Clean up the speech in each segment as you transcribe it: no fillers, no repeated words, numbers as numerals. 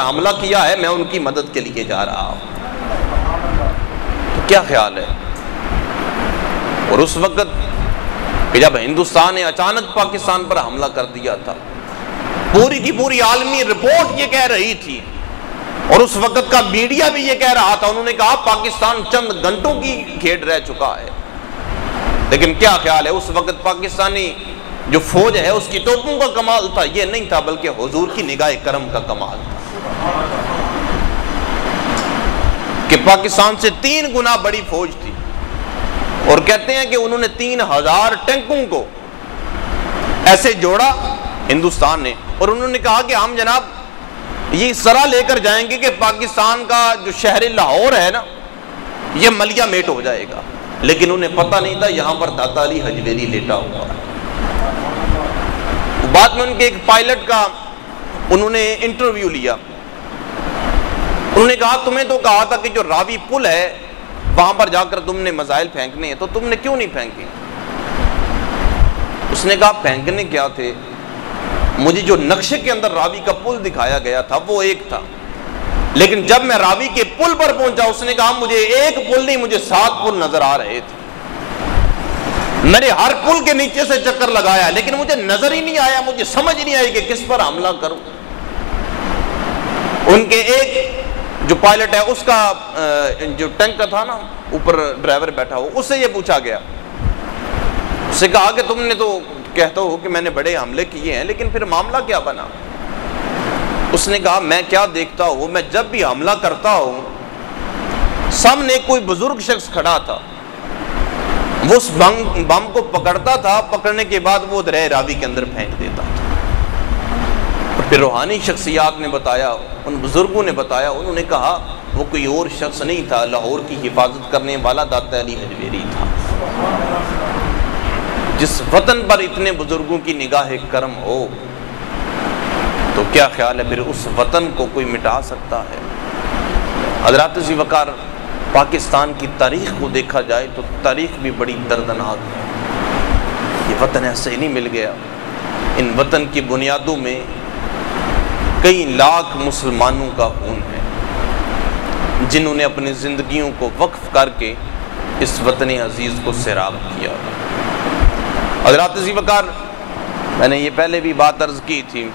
حملہ کیا ہے، میں ان کی مدد کے لیے جا رہا ہوں۔ تو کیا خیال ہے؟ اور اس وقت کہ جب ہندوستان نے اچانک پاکستان پر حملہ کر دیا تھا، پوری کی پوری عالمی رپورٹ یہ کہہ رہی تھی، اور اس وقت کا میڈیا بھی یہ کہہ رہا تھا، انہوں نے کہا پاکستان چند گھنٹوں کی کھیڈ رہ چکا ہے۔ لیکن کیا خیال ہے، اس وقت پاکستانی جو فوج ہے اس کی توپوں کا کمال تھا، یہ نہیں تھا، بلکہ حضور کی نگاہ کرم کا کمال تھا کہ پاکستان سے 3 گنا بڑی فوج تھی، اور کہتے ہیں کہ انہوں نے 3000 ٹینکوں کو ایسے جوڑا ہندوستان نے، اور انہوں نے کہا کہ ہم جناب یہ اس طرح لے کر جائیں گے کہ پاکستان کا جو شہر لاہور ہے نا، یہ ملیا میٹ ہو جائے گا۔ لیکن انہیں پتہ نہیں تھا یہاں پر داتا علی حجویری لیٹا ہوا ہے۔ بعد میں ان کے ایک پائلٹ کا انہوں نے انٹرویو لیا، انہوں نے کہا تمہیں تو کہا تھا کہ جو راوی پل ہے وہاں پر جا کر تم نے میزائل پھینکنے ہیں، تو تم نے کیوں نہیں پھینکے؟ اس نے کہا پھینکنے کیا تھے، مجھے جو نقشے کے اندر راوی کا پل دکھایا گیا تھا وہ ایک تھا، لیکن جب میں راوی کے پل پر پہنچا، اس نے کہا مجھے ایک پل نہیں، مجھے 7 پل نظر آ رہے تھے، میں نے ہر پل کے نیچے سے چکر لگایا، لیکن مجھے نظر ہی نہیں آیا، مجھے سمجھ نہیں آئی کہ کس پر حملہ کروں۔ ان کے ایک جو پائلٹ ہے اس کا جو ٹینک کا تھا نا، اوپر ڈرائیور بیٹھا ہو، اس سے یہ پوچھا گیا، اس سے کہا کہ تم نے تو کہتا ہو کہ میں نے بڑے حملے کیے ہیں، لیکن پھر معاملہ کیا بنا؟ اس نے کہا میں کیا دیکھتا ہوں، میں جب بھی حملہ کرتا ہوں سامنے کوئی بزرگ شخص کھڑا تھا، وہ اس بم کو پکڑتا تھا، پکڑنے کے بعد وہ دریا راوی کے اندر پھینک دیتا تھا۔ اور پھر روحانی شخصیات نے بتایا، ان بزرگوں نے بتایا، انہوں نے کہا وہ کوئی اور شخص نہیں تھا، لاہور کی حفاظت کرنے والا داتا علی حجویری تھا۔ جس وطن پر اتنے بزرگوں کی نگاہ کرم ہو تو کیا خیال ہے پھر اس وطن کو کوئی مٹا سکتا ہے؟ حضرات ذی وقار، پاکستان کی تاریخ کو دیکھا جائے تو تاریخ بھی بڑی دردناک ہے۔ یہ وطن ایسے ہی نہیں مل گیا، ان وطن کی بنیادوں میں کئی لاکھ مسلمانوں کا خون ہے، جنہوں نے اپنی زندگیوں کو وقف کر کے اس وطن عزیز کو سیراب کیا۔ حضرات ذی وقار، میں نے یہ پہلے بھی بات عرض کی تھی،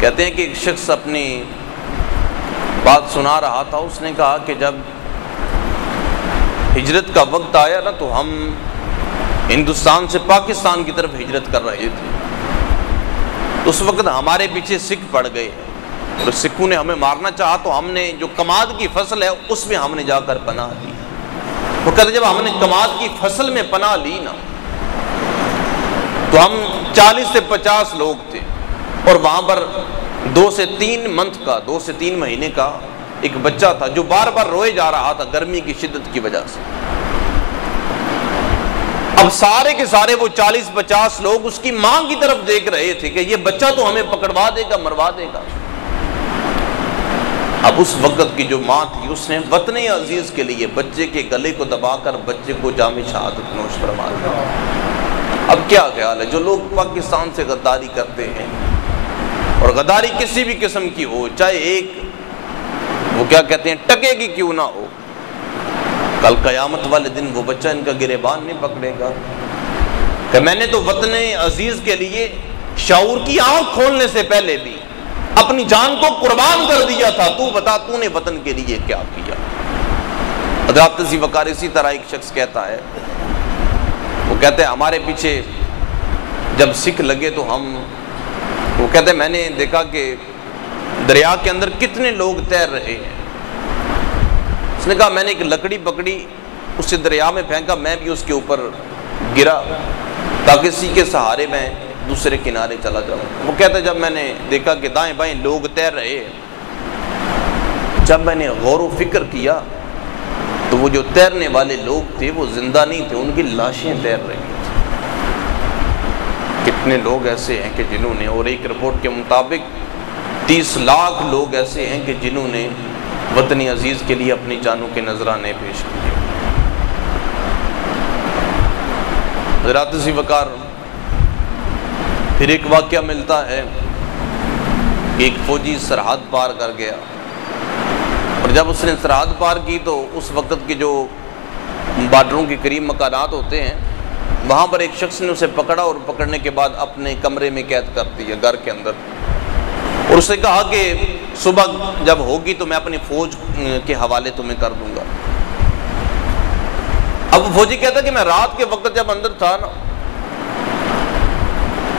کہتے ہیں کہ ایک شخص اپنی بات سنا رہا تھا، اس نے کہا کہ جب ہجرت کا وقت آیا نا تو ہم ہندوستان سے پاکستان کی طرف ہجرت کر رہے تھے، تو اس وقت ہمارے پیچھے سکھ پڑ گئے، اور سکھوں نے ہمیں مارنا چاہا، تو ہم نے جو کماد کی فصل ہے اس میں ہم نے جا کر پناہ لی۔ وہ کہتے جب ہم نے کماد کی فصل میں پناہ لی نا تو ہم 40 سے 50 لوگ تھے، اور وہاں پر 2 سے 3 مہینے کا ایک بچہ تھا جو بار بار روئے جا رہا تھا گرمی کی شدت کی وجہ سے۔ اب سارے کے سارے وہ 40-50 لوگ اس کی ماں کی طرف دیکھ رہے تھے کہ یہ بچہ تو ہمیں پکڑوا دے گا، مروا دے گا۔ اب اس وقت کی جو ماں تھی اس نے وطن عزیز کے لیے بچے کے گلے کو دبا کر بچے کو جام شہادت نوش فرما دیا۔ اب کیا خیال ہے، جو لوگ پاکستان سے غداری کرتے ہیں، اور غداری کسی بھی قسم کی ہو، چاہے ایک وہ کیا کہتے ہیں ٹکے کی کیوں نہ ہو، کل قیامت والے دن وہ بچہ ان کا گریبان نہیں پکڑے گا کہ میں نے تو وطن عزیز کے لیے شعور کی آنکھ کھولنے سے پہلے بھی اپنی جان کو قربان کر دیا تھا، تو بتا تو نے وطن کے لیے کیا کیا۔ حضرات ذی وقار، اسی طرح ایک شخص کہتا ہے، وہ کہتے ہیں ہمارے پیچھے جب سکھ لگے تو وہ کہتے ہیں میں نے دیکھا کہ دریا کے اندر کتنے لوگ تیر رہے ہیں۔ اس نے کہا میں نے ایک لکڑی پکڑی، اسے دریا میں پھینکا، میں بھی اس کے اوپر گرا تاکہ اسی کے سہارے میں دوسرے کنارے چلا جاؤں۔ وہ کہتا ہے جب میں نے دیکھا کہ دائیں بائیں لوگ تیر رہے ہیں، جب میں نے غور و فکر کیا تو وہ جو تیرنے والے لوگ تھے وہ زندہ نہیں تھے، ان کی لاشیں تیر رہی تھیں۔ کتنے لوگ ایسے ہیں کہ جنہوں نے، اور ایک رپورٹ کے مطابق 30 لاکھ لوگ ایسے ہیں کہ جنہوں نے وطن عزیز کے لیے اپنی جانوں کے نذرانے پیش کیے۔ حضرات ذی وقار، پھر ایک واقعہ ملتا ہے کہ ایک فوجی سرحد پار کر گیا، اور جب اس نے سرحد پار کی تو اس وقت کے جو بارڈروں کے قریب مکانات ہوتے ہیں وہاں پر ایک شخص نے اسے پکڑا، اور پکڑنے کے بعد اپنے کمرے میں قید کر دیا گھر کے اندر، اور اسے کہا کہ صبح جب ہوگی تو میں اپنی فوج کے حوالے تمہیں کر دوں گا۔ اب فوجی کہتا کہ میں رات کے وقت جب اندر تھا نا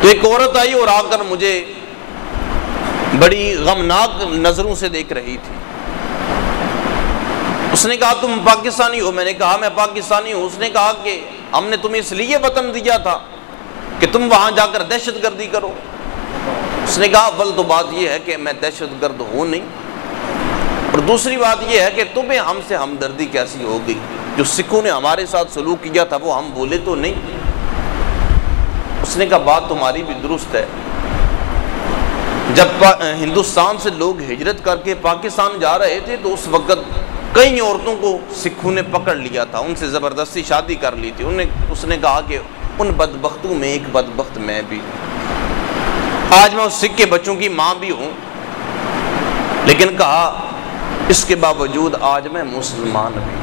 تو ایک عورت آئی اور آ کر مجھے بڑی غمناک نظروں سے دیکھ رہی تھی۔ اس نے کہا تم پاکستانی ہو؟ میں نے کہا میں پاکستانی ہوں۔ اس نے کہا کہ ہم نے تمہیں اس لیے وطن دیا تھا کہ تم وہاں جا کر دہشت گردی کرو۔ اس نے کہا اول تو بات یہ ہے کہ میں دہشت گرد ہوں نہیں، اور دوسری بات یہ ہے کہ تمہیں ہم سے ہمدردی کیسی ہو گئی؟ جو سکھوں نے ہمارے ساتھ سلوک کیا تھا وہ ہم بولے تو نہیں؟ اس نے کہا بات تمہاری بھی درست ہے۔ جب ہندوستان سے لوگ ہجرت کر کے پاکستان جا رہے تھے تو اس وقت کئی عورتوں کو سکھوں نے پکڑ لیا تھا، ان سے زبردستی شادی کر لی تھی۔ اس نے کہا کہ ان بدبختوں میں ایک بدبخت میں بھی، آج میں اس سکھ کے بچوں کی ماں بھی ہوں، لیکن کہا اس کے باوجود آج میں مسلمان بھی ہوں۔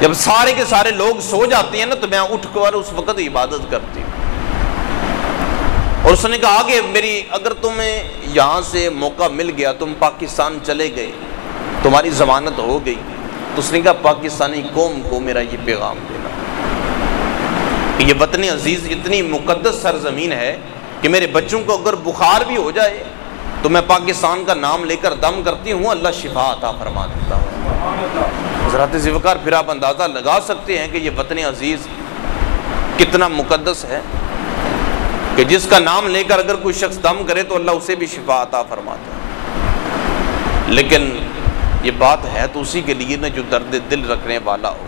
جب سارے کے سارے لوگ سو جاتے ہیں نا تو میں اٹھ کر اس وقت عبادت کرتی ہوں۔ اور اس نے کہا کہ میری اگر تمہیں یہاں سے موقع مل گیا، تم پاکستان چلے گئے، تمہاری ضمانت ہو گئی، تو اس نے کہا پاکستانی قوم کو میرا یہ پیغام دینا کہ یہ وطن عزیز اتنی مقدس سرزمین ہے کہ میرے بچوں کو اگر بخار بھی ہو جائے تو میں پاکستان کا نام لے کر دم کرتی ہوں، اللہ شفا عطا فرما دیتا ہوں۔ حضرات ذوالفقار پھر آپ اندازہ لگا سکتے ہیں کہ یہ وطن عزیز کتنا مقدس ہے کہ جس کا نام لے کر اگر کوئی شخص دم کرے تو اللہ اسے بھی شفا عطا فرماتا ہے۔ لیکن یہ بات ہے تو اسی کے لیے نا جو درد دل رکھنے والا ہو،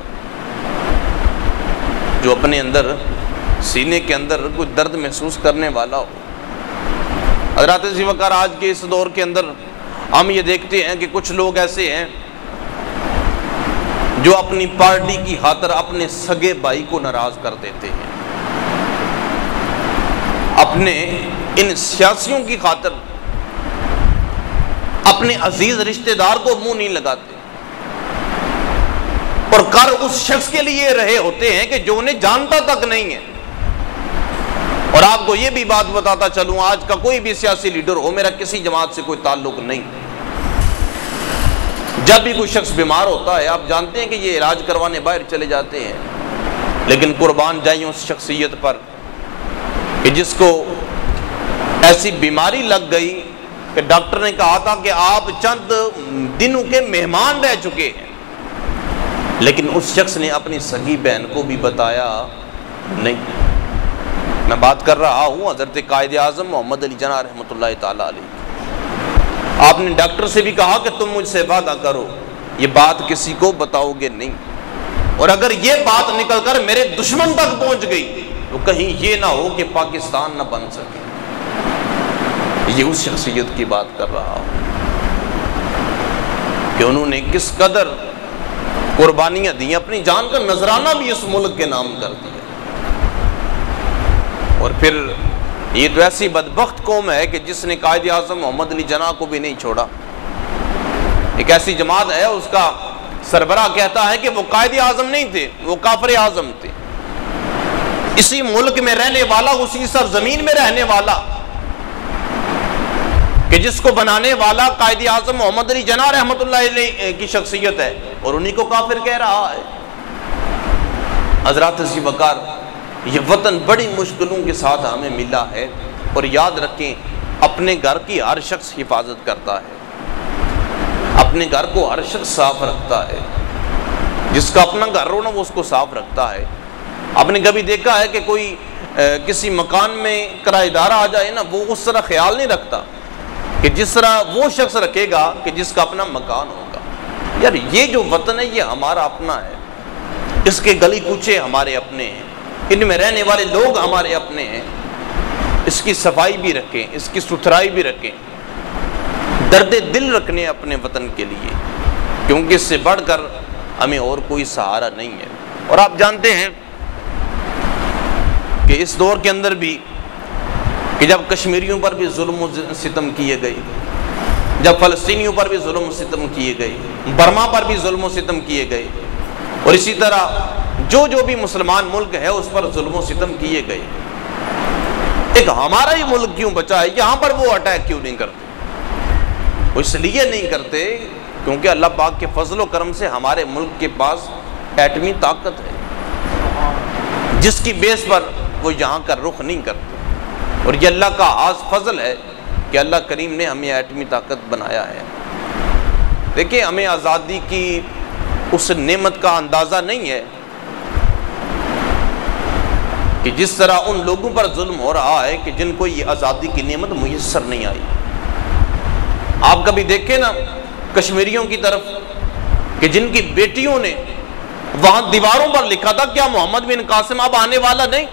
جو اپنے اندر سینے کے اندر کوئی درد محسوس کرنے والا ہو۔ حضرات ذوالفقار آج کے اس دور کے اندر ہم یہ دیکھتے ہیں کہ کچھ لوگ ایسے ہیں جو اپنی پارٹی کی خاطر اپنے سگے بھائی کو ناراض کر دیتے ہیں، اپنے ان سیاسیوں کی خاطر اپنے عزیز رشتہ دار کو منہ نہیں لگاتے، اور کر اس شخص کے لیے رہے ہوتے ہیں کہ جو انہیں جانتا تک نہیں ہے۔ اور آپ کو یہ بھی بات بتاتا چلوں، آج کا کوئی بھی سیاسی لیڈر ہو، میرا کسی جماعت سے کوئی تعلق نہیں، جب بھی کوئی شخص بیمار ہوتا ہے آپ جانتے ہیں کہ یہ علاج کروانے باہر چلے جاتے ہیں، لیکن قربان جائیں اس شخصیت پر کہ جس کو ایسی بیماری لگ گئی کہ ڈاکٹر نے کہا تھا کہ آپ چند دنوں کے مہمان رہ چکے ہیں، لیکن اس شخص نے اپنی سگی بہن کو بھی بتایا نہیں۔ میں بات کر رہا ہوں حضرت قائد اعظم محمد علی جناح رحمۃ اللہ تعالیٰ علیہ۔ آپ نے ڈاکٹر سے بھی کہا کہ تم مجھ سے وعدہ کرو یہ بات کسی کو بتاؤ گے نہیں، اور اگر یہ بات نکل کر میرے دشمن تک پہنچ گئی تو کہیں یہ نہ ہو کہ پاکستان نہ بن سکے۔ یہ اس شخصیت کی بات کر رہا ہوں کہ انہوں نے کس قدر قربانیاں دی، اپنی جان کا نذرانہ بھی اس ملک کے نام کر دیا۔ اور پھر یہ تو ایسی بدبخت قوم ہے کہ جس نے قائد اعظم محمد علی جناح کو بھی نہیں چھوڑا۔ ایک ایسی جماعت ہے اس کا سربراہ کہتا ہے کہ وہ قائد اعظم نہیں تھے، وہ کافر اعظم تھے، اسی ملک میں رہنے والا، اسی سرزمین میں رہنے والا، کہ جس کو بنانے والا قائد اعظم محمد علی جناح رحمۃ اللہ علیہ کی شخصیت ہے، اور انہی کو کافر کہہ رہا ہے۔ حضرات ذوالفقار یہ وطن بڑی مشکلوں کے ساتھ ہمیں ملا ہے، اور یاد رکھیں اپنے گھر کی ہر شخص حفاظت کرتا ہے، اپنے گھر کو ہر شخص صاف رکھتا ہے، جس کا اپنا گھر ہو نا وہ اس کو صاف رکھتا ہے۔ آپ نے کبھی دیکھا ہے کہ کوئی کسی مکان میں کرایہ دار آ جائے نا، وہ اس طرح خیال نہیں رکھتا کہ جس طرح وہ شخص رکھے گا کہ جس کا اپنا مکان ہوگا۔ یار یہ جو وطن ہے یہ ہمارا اپنا ہے، اس کے گلی کوچے ہمارے اپنے ہیں، ان میں رہنے والے لوگ ہمارے اپنے ہیں، اس کی صفائی بھی رکھیں، اس کی ستھرائی بھی رکھیں، درد دل رکھنے اپنے وطن کے لیے، کیونکہ اس سے بڑھ کر ہمیں اور کوئی سہارا نہیں ہے۔ اور آپ جانتے ہیں کہ اس دور کے اندر بھی کہ جب کشمیریوں پر بھی ظلم و ستم کیے گئے، جب فلسطینیوں پر بھی ظلم و ستم کیے گئے، برما پر بھی ظلم و ستم کیے گئے، اور اسی طرح جو بھی مسلمان ملک ہے اس پر ظلم و ستم کیے گئے، ایک ہمارا ہی ملک کیوں بچا ہے؟ یہاں پر وہ اٹیک کیوں نہیں کرتے؟ وہ اس لیے نہیں کرتے کیونکہ اللہ پاک کے فضل و کرم سے ہمارے ملک کے پاس ایٹمی طاقت ہے، جس کی بیس پر وہ یہاں کا رخ نہیں کرتے، اور یہ اللہ کا خاص فضل ہے کہ اللہ کریم نے ہمیں ایٹمی طاقت بنایا ہے۔ دیکھیں، ہمیں آزادی کی اس نعمت کا اندازہ نہیں ہے کہ جس طرح ان لوگوں پر ظلم ہو رہا ہے کہ جن کو یہ آزادی کی نعمت میسر نہیں آئی۔ آپ کبھی دیکھیں نا کشمیریوں کی طرف کہ جن کی بیٹیوں نے وہاں دیواروں پر لکھا تھا کیا محمد بن قاسم اب آنے والا نہیں؟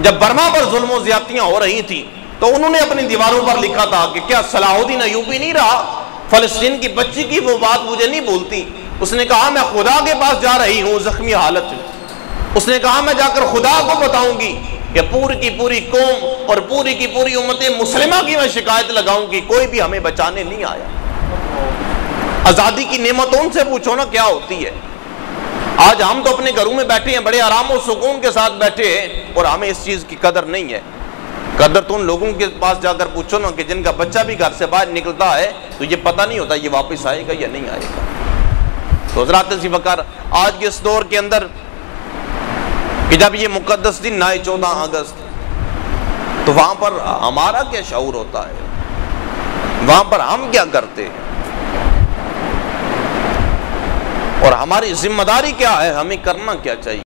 جب برما پر ظلم و زیادتیاں ہو رہی تھی تو انہوں نے اپنی دیواروں پر لکھا تھا کہ کیا صلاح الدین ایوبی نہیں رہا؟ فلسطین کی بچی کی وہ بات مجھے نہیں بولتی، اس نے کہا میں خدا کے پاس جا رہی ہوں زخمی حالت میں، اس نے کہا میں جا کر خدا کو بتاؤں گی کہ پوری کی پوری قوم اور پوری کی پوری امت مسلمہ کی میں شکایت لگاؤں گی، کوئی بھی ہمیں بچانے نہیں آیا۔ آزادی کی نعمت ان سے پوچھو نا کیا ہوتی ہے۔ آج ہم تو اپنے گھروں میں بیٹھے ہیں، بڑے آرام و سکون کے ساتھ بیٹھے ہیں، اور ہمیں اس چیز کی قدر نہیں ہے۔ قدر تو ان لوگوں کے پاس جا کر پوچھو نا کہ جن کا بچہ بھی گھر سے باہر نکلتا ہے تو یہ پتہ نہیں ہوتا یہ واپس آئے گا یا نہیں آئے گا۔ تو حضرات ذی وقار، آج کے اس دور کے اندر کہ جب یہ مقدس دن آئے 14 اگست، تو وہاں پر ہمارا کیا شعور ہوتا ہے؟ وہاں پر ہم کیا کرتے ہیں؟ اور ہماری ذمہ داری کیا ہے؟ ہمیں کرنا کیا چاہیے؟